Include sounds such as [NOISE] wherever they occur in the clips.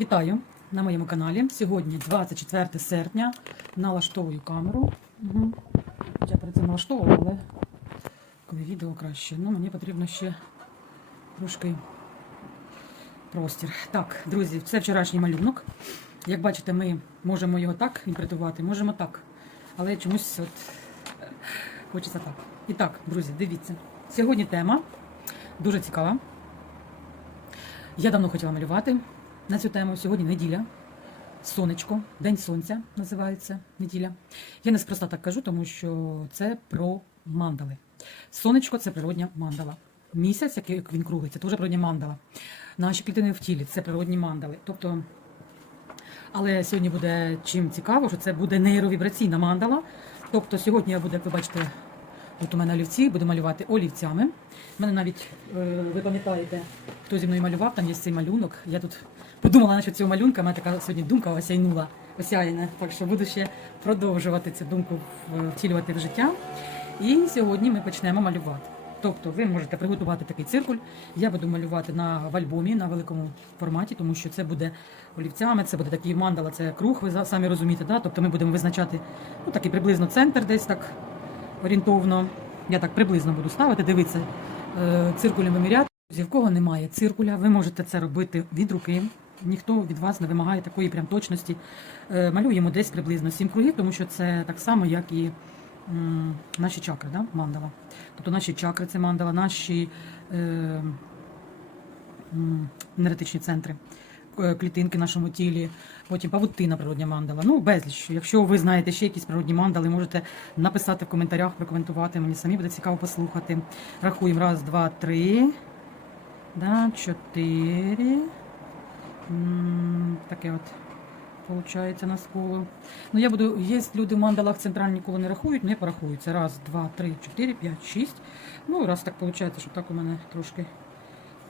Вітаю на моєму каналі. Сьогодні 24 серпня. Налаштовую камеру. Угу. Я перед цим налаштовувала, але коли відео краще. Ну, мені потрібно ще трошки простір. Так, друзі, це вчорашній малюнок. Як бачите, ми можемо його так інтерпретувати, можемо так. Але чомусь от е, хочеться так. І так, друзі, дивіться. Сьогодні тема дуже цікава. Я давно хотіла малювати на цю тему. Сьогодні неділя, сонечко, День сонця називається неділя. Я неспроста так кажу, тому що це про мандали. Сонечко це природня мандала. Місяць, як він круглий, це теж природня мандала. Наші клітини в тілі це природні мандали. Тобто, але сьогодні буде чим цікаво, що це буде нейровібраційна мандала. Тобто сьогодні я буду, як ви бачите, От у мене олівці, буду малювати олівцями. У мене навіть, е, ви пам'ятаєте, хто зі мною малював, там є цей малюнок. Я тут подумала насчет цього малюнка, мене така сьогодні думка осяйнула, осяяна. Так що буду ще продовжувати цю думку втілювати в життя. І сьогодні ми почнемо малювати. Тобто ви можете приготувати такий циркуль. Я буду малювати на в альбомі на великому форматі, тому що це буде олівцями, це буде такий мандала, це круг, ви самі розумієте. Да? Тобто ми будемо визначати ну, такий приблизно центр десь так орієнтовно. Я так приблизно буду ставити, дивитися е, циркулем виміряти. В кого немає циркуля, ви можете це робити від руки. Ніхто від вас не вимагає такої прям точності. Е, Малюємо десь приблизно 7 кругів, тому що це так само, як і наші чакри, да? мандала. Тобто наші чакри це мандала, наші е, енергетичні центри, е, клітинки в нашому тілі, потім павутина природня мандала. Ну, безліч. Якщо ви знаєте ще якісь природні мандали, можете написати в коментарях, прокоментувати. Мені самі буде цікаво послухати. Рахуємо раз, два, три, да, чотири. Таке от. Получається на коло. Ну, я буду, є люди в мандалах центральні коло не рахують, не порахують. Це раз, два, три, чотири, п'ять, шість. Ну, раз так виходить, що так у мене трошки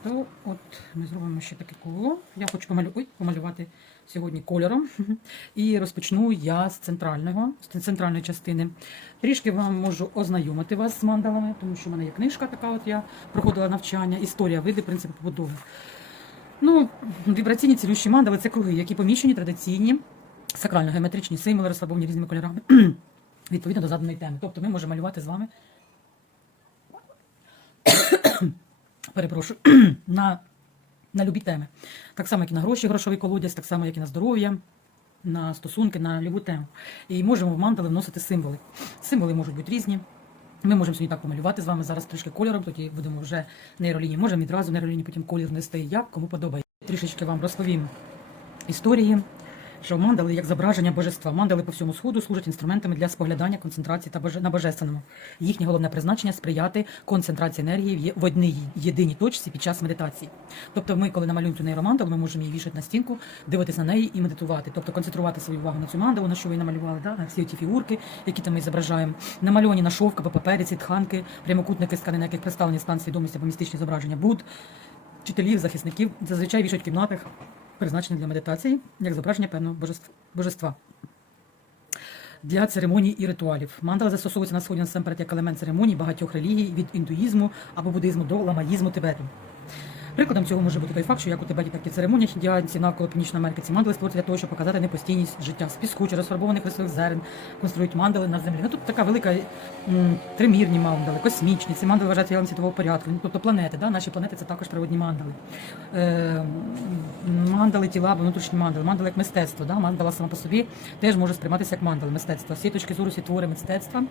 то от ми зробимо ще таке коло. Я хочу помалю... Ой, помалювати сьогодні кольором. [LAUGHS] І розпочну я з центрального, з центральної частини. Трішки вам можу ознайомити вас з мандалами, тому що в мене є книжка така, от я проходила навчання, історія види, принципи побудови. Ну, вібраційні цілющі мандали це круги, які поміщені традиційні, сакрально-геометричні символи, розфарбовані різними кольорами, [CLEARS THROAT] відповідно до заданої теми. Тобто ми можемо малювати з вами [COUGHS] перепрошую, [CLEARS THROAT] на, на любі теми. Так само, як і на гроші, грошовий колодязь, так само, як і на здоров'я, на стосунки, на любу тему. І можемо в мандали вносити символи. Символи можуть бути різні. Ми можемо сьогодні так помалювати з вами зараз трішки кольором, тоді будемо вже нейролінії. Можемо відразу нейролінії, потім колір внести, як кому подобається. Трішечки вам розповім історії, що мандали як зображення божества. Мандали по всьому сходу служать інструментами для споглядання концентрації та боже- на божественному. Їхнє головне призначення сприяти концентрації енергії в одній єдиній точці під час медитації. Тобто, ми, коли намалюємо цю нейромандалу, ми можемо її вішати на стінку, дивитися на неї і медитувати. Тобто концентрувати свою увагу на цю мандалу, на що ви намалювали, да? на всі ті фігурки, які там ми зображаємо. Намальовані на шовк або папері, тханки, прямокутники скани, яких представлені стан свідомості або містичні зображення Буд, вчителів, захисників, зазвичай вішають в кімнатах, призначених для медитації, як зображення певного божества. Для церемоній і ритуалів. Мандала застосовується на сході насамперед як елемент церемоній багатьох релігій від індуїзму або буддизму до ламаїзму Тибету. Прикладом цього може бути той факт, що як у Тибеті, так і в церемоніях індіанці навколо Північної Америки ці мандали створюють для того, щоб показати непостійність життя з піску чи розфарбованих рисових зерен, конструюють мандали на землі. Ну тут така велика тримірні мандали, космічні. Ці мандали вважаються явом світового порядку. Ну, тобто планети, да? наші планети це також природні мандали. Е, мандали тіла внутрішні мандали. Мандали як мистецтво. Да? Мандала сама по собі теж може сприйматися як мандали мистецтва. З цієї точки зору всі твори мистецтва.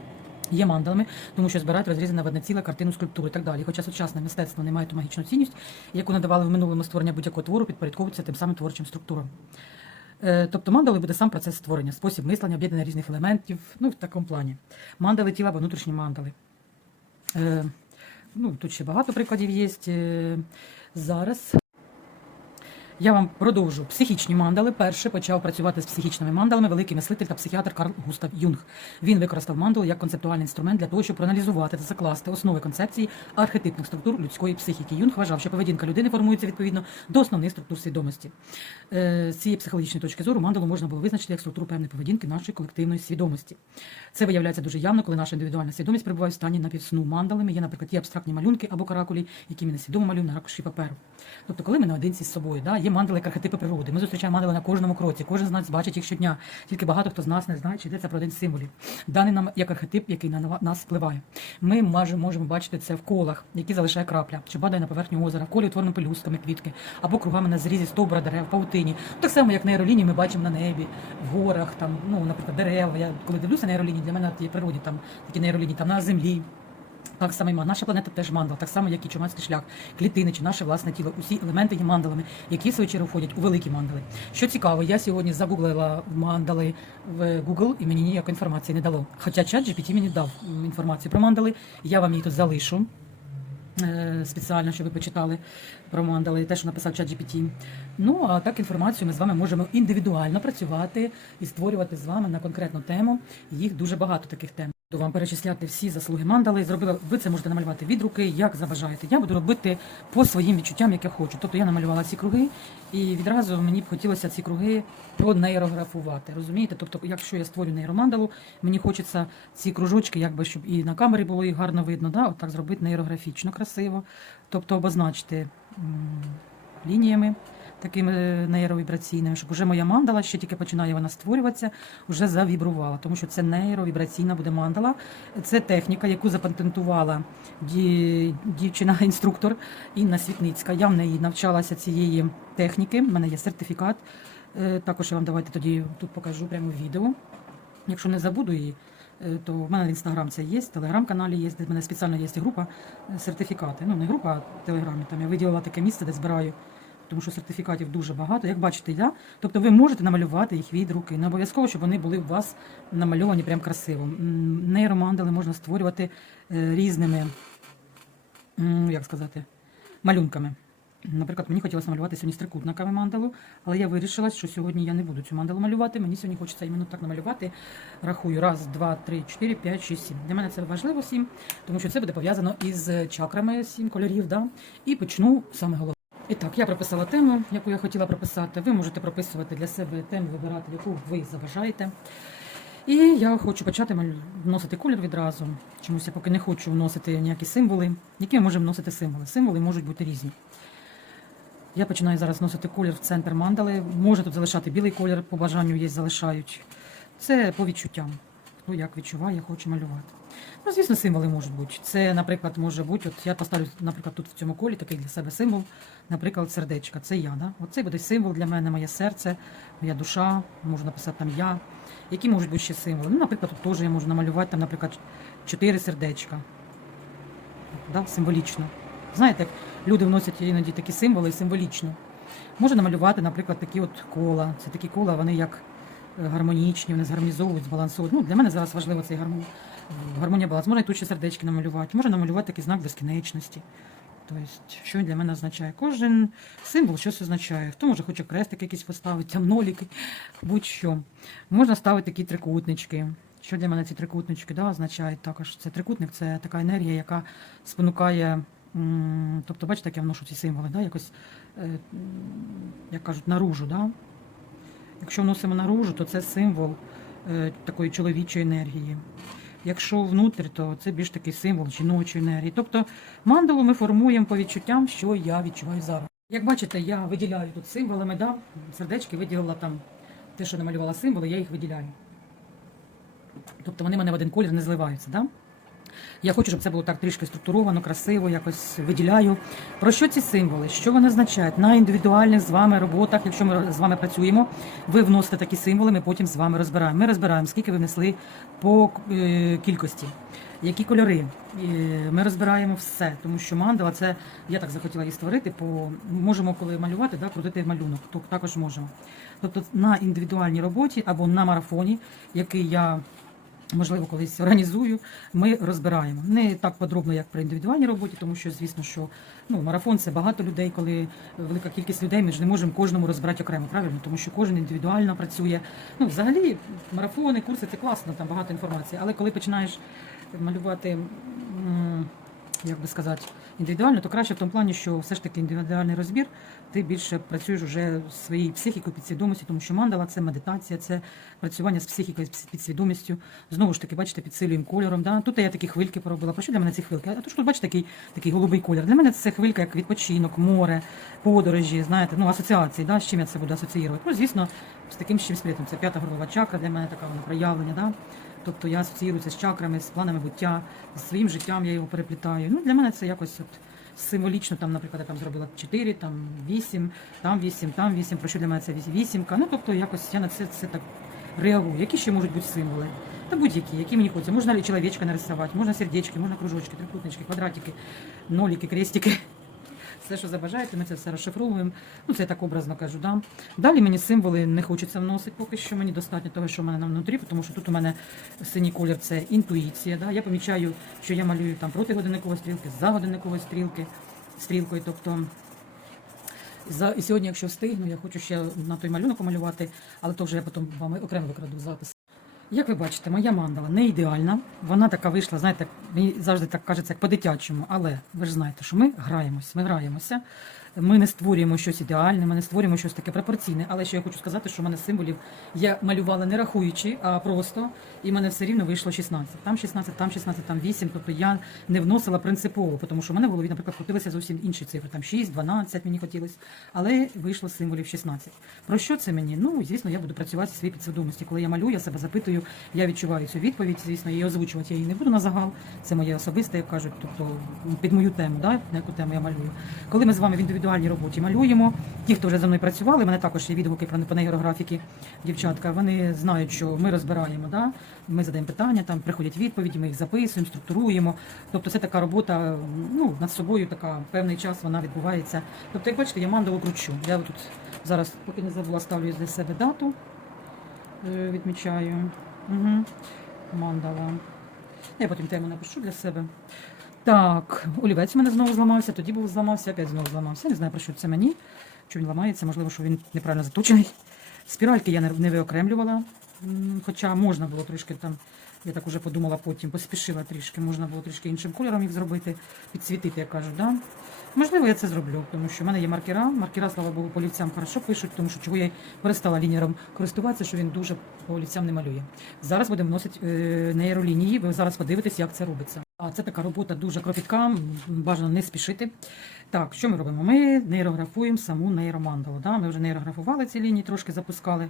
Є мандалами, тому що збирають розрізане в одне ціле картину скульптури і так далі. Хоча сучасне мистецтво не має ту магічну цінність, яку надавали в минулому створення будь-якого твору, підпорядковується тим самим творчим структурам. Е, Тобто мандали буде сам процес створення, спосіб мислення, об'єднання різних елементів, ну в такому плані. Мандали тіла або внутрішні мандали. Е, Ну, тут ще багато прикладів є. Е, Зараз я вам продовжу психічні мандали. Перше почав працювати з психічними мандалами великий мислитель та психіатр Карл Густав Юнг. Він використав мандалу як концептуальний інструмент для того, щоб проаналізувати та закласти основи концепції архетипних структур людської психіки. Юнг вважав, що поведінка людини формується відповідно до основних структур свідомості. Е, З цієї психологічної точки зору мандалу можна було визначити як структуру певної поведінки нашої колективної свідомості. Це виявляється дуже явно, коли наша індивідуальна свідомість перебуває в стані напівсну мандалами. Є, наприклад, ті абстрактні малюнки або каракулі, які ми несвідомо малюємо на ракуші паперу. Тобто, коли ми наодинці з собою, да, є мандали як архетипи природи. Ми зустрічаємо мандали на кожному кроці. Кожен з нас бачить їх щодня. Тільки багато хто з нас не знає, чи йдеться про один символів. Даний нам як архетип, який на нас впливає. Ми майже можемо бачити це в колах, які залишає крапля, чи падає на поверхню озера, колі утворено пелюстками квітки, або кругами на зрізі стовбура дерев, паутині. Так само, як нейролінії ми бачимо на небі, в горах, там, ну, наприклад, дерева. Я коли дивлюся нейролінії, для мене є природі там такі нейролінії, там на землі. Так само і ма- наша планета теж мандал, так само, як і чумацький шлях, клітини чи наше власне тіло. Усі елементи є мандалами, які в свою чергу входять у великі мандали. Що цікаво, я сьогодні загуглила мандали в Google і мені ніякої інформації не дало. Хоча чат GPT мені дав інформацію про мандали, я вам її тут залишу. е, Спеціально, щоб ви почитали про мандали, те, що написав чат GPT. Ну а так інформацію ми з вами можемо індивідуально працювати і створювати з вами на конкретну тему. Їх дуже багато таких тем. Буду вам перечисляти всі заслуги мандали. Зробила ви це можете намалювати від руки, як забажаєте. Я буду робити по своїм відчуттям, як я хочу. Тобто я намалювала ці круги, і відразу мені б хотілося ці круги пронейрографувати. Розумієте? Тобто, якщо я створю нейромандалу, мені хочеться ці кружочки, якби щоб і на камері було їх гарно видно. Да? Отак зробити нейрографічно красиво. Тобто обозначити лініями такими е, нейровібраційними, щоб вже моя мандала, ще тільки починає вона створюватися, вже завібрувала, тому що це нейровібраційна буде мандала. Це техніка, яку запатентувала дівчина-інструктор [LAUGHS] Інна Світницька. Я в неї навчалася цієї техніки. в мене є сертифікат. Е, Також я вам давайте тоді тут покажу прямо відео. Якщо не забуду її, е, то в мене в інстаграм це є, в телеграм-каналі є, де в мене спеціально є група сертифікати. Ну, не група, а телеграмі. Там я виділила таке місце, де збираю, тому що сертифікатів дуже багато. Як бачите, я. Тобто ви можете намалювати їх від руки. Не обов'язково, щоб вони були у вас намальовані прям красиво. Нейромандали можна створювати е, різними, як сказати, малюнками. Наприклад, мені хотілося малювати сьогодні з трикутниками мандалу, але я вирішила, що сьогодні я не буду цю мандалу малювати. Мені сьогодні хочеться іменно так намалювати. Рахую раз, два, три, чотири, п'ять, шість, сім. Для мене це важливо сім, тому що це буде пов'язано із чакрами сім кольорів. Да? І почну саме головне. І так, я прописала тему, яку я хотіла прописати. Ви можете прописувати для себе тему, вибирати, яку ви забажаєте. І я хочу почати вносити колір відразу. Чомусь я поки не хочу вносити ніякі символи. Які ми можемо вносити символи? Символи можуть бути різні. Я починаю зараз вносити колір в центр мандали. Може тут залишати білий колір, по бажанню є, залишають. Це по відчуттям. Хто як відчуває, хоче малювати. Ну, звісно, символи можуть бути. Це, наприклад, може бути, от я поставлю, наприклад, тут в цьому колі такий для себе символ, наприклад, сердечка. Це я. Да? Оце буде символ для мене, моє серце, моя душа, можу написати там я. Які можуть бути ще символи? Ну, наприклад, тут теж я можу намалювати, там, наприклад, чотири сердечка. Да? Символічно. Знаєте, люди вносять іноді такі символи символічно. Можна намалювати, наприклад, такі от кола. Це такі кола, вони як гармонічні, вони згармонізовують, збалансовують. Ну, для мене зараз важливо цей гармон... гармонія баланс. Можна і тут ще сердечки намалювати, можна намалювати такий знак безкінечності. Тобто, що для мене означає? Кожен символ щось означає. Хто може хоче крестик якийсь поставити, ноліки, будь-що. Можна ставити такі трикутнички. Що для мене ці трикутнички да, означають також? Це трикутник, це така енергія, яка спонукає. Тобто, бачите, як я вношу ці символи, да, якось, е, як кажуть, наружу. Да? Якщо вносимо наружу, то це символ е, такої чоловічої енергії. Якщо внутрі, то це більш такий символ жіночої енергії. Тобто мандалу ми формуємо по відчуттям, що я відчуваю зараз. Як бачите, я виділяю тут символами, да? сердечки виділила там те, що намалювала символи, я їх виділяю. Тобто вони в мене в один колір не зливаються. Да? Я хочу, щоб це було так трішки структуровано, красиво, якось виділяю. Про що ці символи? Що вони означають? На індивідуальних з вами роботах, якщо ми з вами працюємо, ви вносите такі символи, ми потім з вами розбираємо. Ми розбираємо, скільки ви внесли по е, кількості, які кольори. Е, Ми розбираємо все, тому що мандала це я так захотіла її створити. По можемо, коли малювати, да, крутити малюнок. То також можемо. Тобто на індивідуальній роботі або на марафоні, який я можливо, колись організую, ми розбираємо. Не так подробно, як при індивідуальній роботі, тому що, звісно, що ну, марафон це багато людей, коли велика кількість людей, ми ж не можемо кожному розбирати окремо, правильно? Тому що кожен індивідуально працює. Ну, взагалі, марафони, курси це класно, там багато інформації. Але коли починаєш малювати як би сказати, індивідуально, то краще в тому плані, що все ж таки індивідуальний розбір, ти більше працюєш вже своєю психікою, підсвідомістю, тому що мандала це медитація, це працювання з психікою, з підсвідомістю. Знову ж таки, бачите, підсилюємо кольором. Да? Тут я такі хвильки поробила. Про що для мене ці хвильки? А то ж тут бачите такий, такий голубий колір. Для мене це хвилька як відпочинок, море, подорожі, знаєте, ну асоціації, да? з чим я це буду асоціювати. Ну, звісно, з таким чимось приємним. Це п'ята горлова чакра для мене така вона проявлення. Да? Тобто я асоціююся з чакрами, з планами буття, з своїм життям я його переплітаю. Ну, для мене це якось от символічно, там, наприклад, я там зробила 4, там 8, там 8, там 8, про що для мене це 8. Ну, тобто якось я на це, це так реагую. Які ще можуть бути символи? Та будь-які, які мені хочеться. Можна чоловічка нарисувати, можна сердечки, можна кружочки, трикутнички, квадратики, нолики, крестики. Все, що забажаєте, ми це все розшифровуємо. Ну, це я так образно кажу. Да? Далі мені символи не хочеться вносити, поки що мені достатньо того, що в мене внутрі, тому що тут у мене синій колір це інтуїція. Да? Я помічаю, що я малюю там проти годинникової стрілки, за годинникової стрілки, стрілкою. Тобто за і сьогодні, якщо встигну, я хочу ще на той малюнок малювати, але то вже я потім вам окремо викраду запис. Як ви бачите, моя мандала не ідеальна. Вона така вийшла, знаєте, мені завжди так кажеться, як по-дитячому. Але ви ж знаєте, що ми граємось, ми граємося. Ми не створюємо щось ідеальне, ми не створюємо щось таке пропорційне. Але що я хочу сказати, що в мене символів я малювала не рахуючи, а просто, і в мене все рівно вийшло 16. Там 16, там 16, там 8. Тобто я не вносила принципово, тому що в мене в голові, наприклад, крутилися зовсім інші цифри. Там 6, 12 мені хотілося, але вийшло символів 16. Про що це мені? Ну, звісно, я буду працювати зі своєю підсвідомості. Коли я малюю, я себе запитую, я відчуваю цю відповідь. Звісно, її озвучувати я її не буду на загал. Це моє особисте, як кажуть, тобто під мою тему, да, на яку тему я малюю. Коли ми з вами в індивідуальній роботі малюємо, ті, хто вже за мною працювали, в мене також є відгуки про по нейрографіки, дівчатка. Вони знають, що ми розбираємо, да? ми задаємо питання, там приходять відповіді, ми їх записуємо, структуруємо. Тобто це така робота ну, над собою, така певний час вона відбувається. Тобто, як бачите, я мандалу кручу. Я тут зараз, поки не забула, ставлю для себе дату, е, відмічаю. Угу. Мандала. Я потім тему напишу для себе. Так, олівець у мене знову зламався, тоді був зламався, опять знову зламався. Не знаю, про що це мені. Що він ламається, можливо, що він неправильно заточений. Спіральки я не, виокремлювала, хоча можна було трішки там, я так уже подумала потім, поспішила трішки, можна було трішки іншим кольором їх зробити, підсвітити, як кажуть. Да? Можливо, я це зроблю, тому що в мене є маркера. Маркера, слава Богу, по олівцям хорошо пишуть, тому що чого я перестала лінійером користуватися, що він дуже по олівцям не малює. Зараз будемо вносити е, нейролінії, ви зараз подивитесь, як це робиться. А це така робота дуже кропітка, бажано не спішити. Так, що ми робимо? Ми нейрографуємо саму нейромандалу. Да? Ми вже нейрографували ці лінії, трошки запускали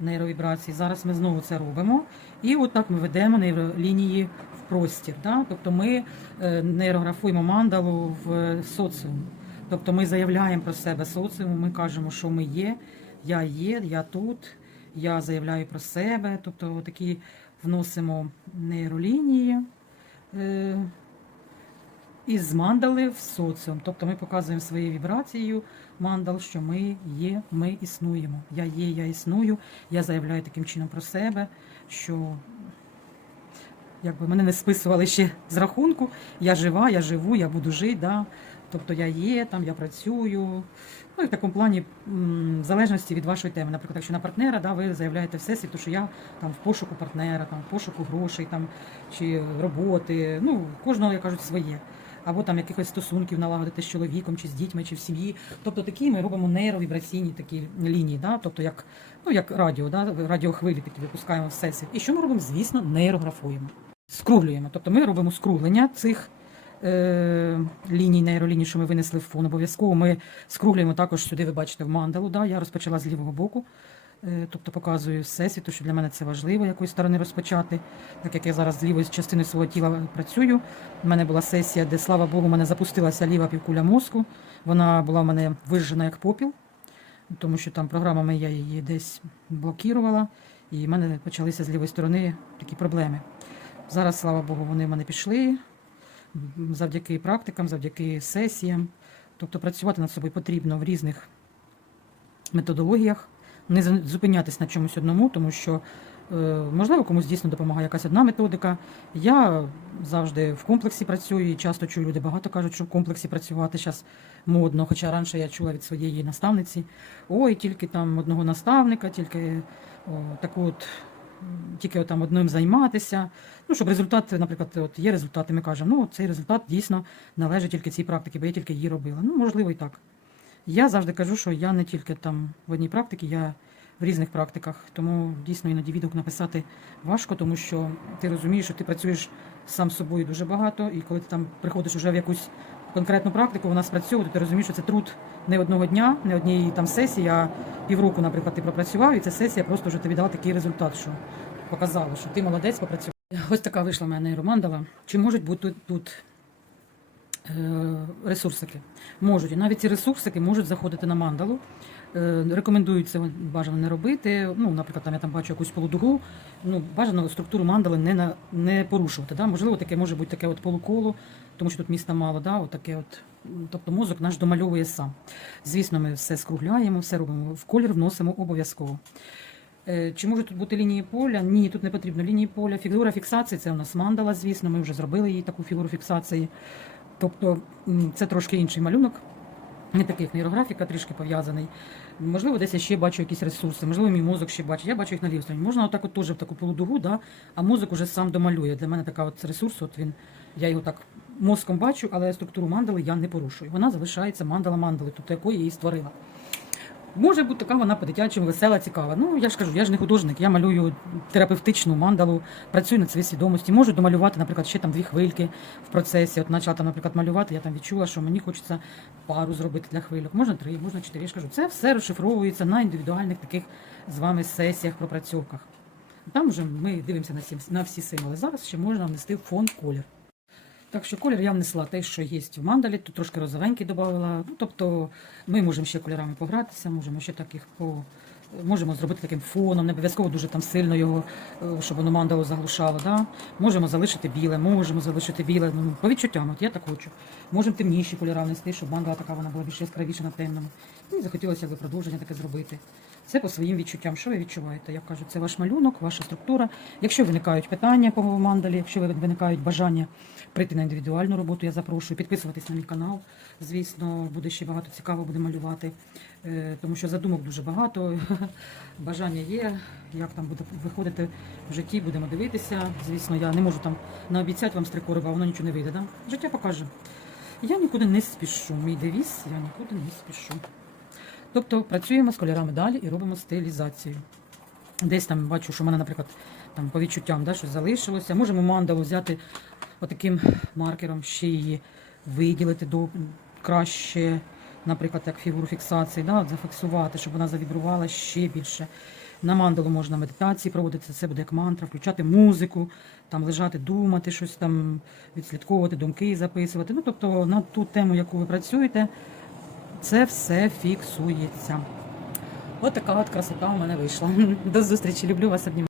нейровібрації. Зараз ми знову це робимо. І отак ми ведемо нейролінії в простір. Да? Тобто ми е, нейрографуємо мандалу в е, соціум. Тобто ми заявляємо про себе соціуму, ми кажемо, що ми є, я є, я тут, я заявляю про себе. Тобто такі вносимо нейролінії. Е, із мандали в соціум. Тобто ми показуємо своєю вібрацією мандал, що ми є, ми існуємо. Я є, я існую. Я заявляю таким чином про себе, що якби мене не списували ще з рахунку. Я жива, я живу, я буду жити. Да? Тобто я є, там я працюю. Ну і в такому плані, в залежності від вашої теми. Наприклад, якщо на партнера, да, ви заявляєте всесвіту, що я там в пошуку партнера, там в пошуку грошей там, чи роботи. Ну, кожного, як кажуть, своє. Або там якихось стосунків налагодити з чоловіком, чи з дітьми, чи в сім'ї. Тобто такі ми робимо нейровібраційні такі лінії, да? тобто як, ну, як радіо, да? радіохвилі такі випускаємо всесвіт. І що ми робимо? Звісно, нейрографуємо. Скруглюємо. Тобто ми робимо скруглення цих ліній, нейроліній, що ми винесли в фон. Обов'язково ми скруглюємо також сюди, ви бачите, в мандалу. Да? Я розпочала з лівого боку. Е, Тобто показую всесвіту, що для мене це важливо, якої сторони розпочати. Так як я зараз з лівою частиною свого тіла працюю. У мене була сесія, де, слава Богу, у мене запустилася ліва півкуля мозку. Вона була в мене вижжена як попіл, тому що там програмами я її десь блокувала, і в мене почалися з лівої сторони такі проблеми. Зараз, слава Богу, вони в мене пішли завдяки практикам, завдяки сесіям. Тобто працювати над собою потрібно в різних методологіях, не зупинятись на чомусь одному, тому що е, можливо комусь дійсно допомагає якась одна методика. Я завжди в комплексі працюю і часто чую люди багато кажуть, що в комплексі працювати зараз модно. Хоча раніше я чула від своєї наставниці, ой, тільки там одного наставника, тільки о, таку от тільки там одним займатися. Ну, щоб результат, наприклад, от є результат, і ми кажемо, ну цей результат дійсно належить тільки цій практиці, бо я тільки її робила. Ну, можливо, і так. Я завжди кажу, що я не тільки там в одній практиці, я в різних практиках. Тому дійсно іноді відгук написати важко, тому що ти розумієш, що ти працюєш сам з собою дуже багато, і коли ти там приходиш уже в якусь конкретну практику, вона спрацьовує, ти розумієш, що це труд не одного дня, не однієї там сесії, а півроку, наприклад, ти пропрацював, і ця сесія просто вже тобі дала такий результат, що показала, що ти молодець попрацював. Ось така вийшла в мене романдала. Чи можуть бути тут, тут е, ресурсики? Можуть. І навіть ці ресурсики можуть заходити на мандалу. Е, Рекомендують це бажано не робити. Ну, наприклад, там я там бачу якусь полудугу. Ну, бажано структуру мандали не, на, не порушувати. Да? Можливо, таке може бути таке от полуколо, тому що тут міста мало, да? от таке от. Тобто мозок наш домальовує сам. Звісно, ми все скругляємо, все робимо. В колір вносимо обов'язково. Е, Чи можуть тут бути лінії поля? Ні, тут не потрібно лінії поля. Фігура фіксації це у нас мандала, звісно. Ми вже зробили їй таку фігуру фіксації. Тобто це трошки інший малюнок. Не такий як нейрографіка, трішки пов'язаний. Можливо, десь я ще бачу якісь ресурси, можливо, мій мозок ще бачить. Я бачу їх на лівій стороні. Можна отак от теж в таку полудугу, да? а мозок уже сам домалює. Для мене така от ресурс, от він, я його так мозком бачу, але структуру мандали я не порушую. Вона залишається мандала мандали, тобто якої я її створила. Може бути така вона по-дитячому, весела, цікава. Ну, я ж кажу, я ж не художник, я малюю терапевтичну мандалу, працюю над своєю свідомості. Можу домалювати, наприклад, ще там дві хвильки в процесі. От почала там, наприклад, малювати, я там відчула, що мені хочеться пару зробити для хвильок. Можна три, можна чотири. Я ж кажу, це все розшифровується на індивідуальних таких з вами сесіях, пропрацьовках. Там вже ми дивимося на всі, на всі символи. Зараз ще можна внести в фон колір. Так що колір я внесла те, що є в мандалі, тут трошки розовенький додала. Ну, тобто ми можемо ще кольорами погратися, можемо ще так їх по. Можемо зробити таким фоном, не обов'язково дуже там сильно його, е, щоб воно мандалу заглушало. Да? Можемо залишити біле, можемо залишити біле. Ну, по відчуттям, от я так хочу. Можемо темніші кольори внести, щоб мандала така вона була більш яскравіша на темному. Мені захотілося якби продовження таке зробити. Це по своїм відчуттям. Що ви відчуваєте? Я кажу, це ваш малюнок, ваша структура. Якщо виникають питання по мандалі, якщо виникають бажання прийти на індивідуальну роботу, я запрошую підписуватись на мій канал. Звісно, буде ще багато цікаво буде малювати, Е, тому що задумок дуже багато. [LAUGHS] Бажання є. Як там буде виходити в житті, будемо дивитися. Звісно, я не можу там наобіцяти вам стрикорива, воно нічого не вийде. Да? Життя покаже. Я нікуди не спішу. Мій девіз, я нікуди не спішу. Тобто працюємо з кольорами далі і робимо стилізацію. Десь там бачу, що в мене, наприклад, там по відчуттям да, щось залишилося. Можемо мандалу взяти отаким маркером, ще її виділити до краще, наприклад, як фігуру фіксації, да, зафіксувати, щоб вона завібрувала ще більше. На мандалу можна медитації проводити, це буде як мантра, включати музику, там лежати, думати, щось там відслідковувати, думки записувати. Ну, тобто на ту тему, яку ви працюєте, це все фіксується. От така от красота у мене вийшла. [LAUGHS] До зустрічі, люблю вас обнімаю.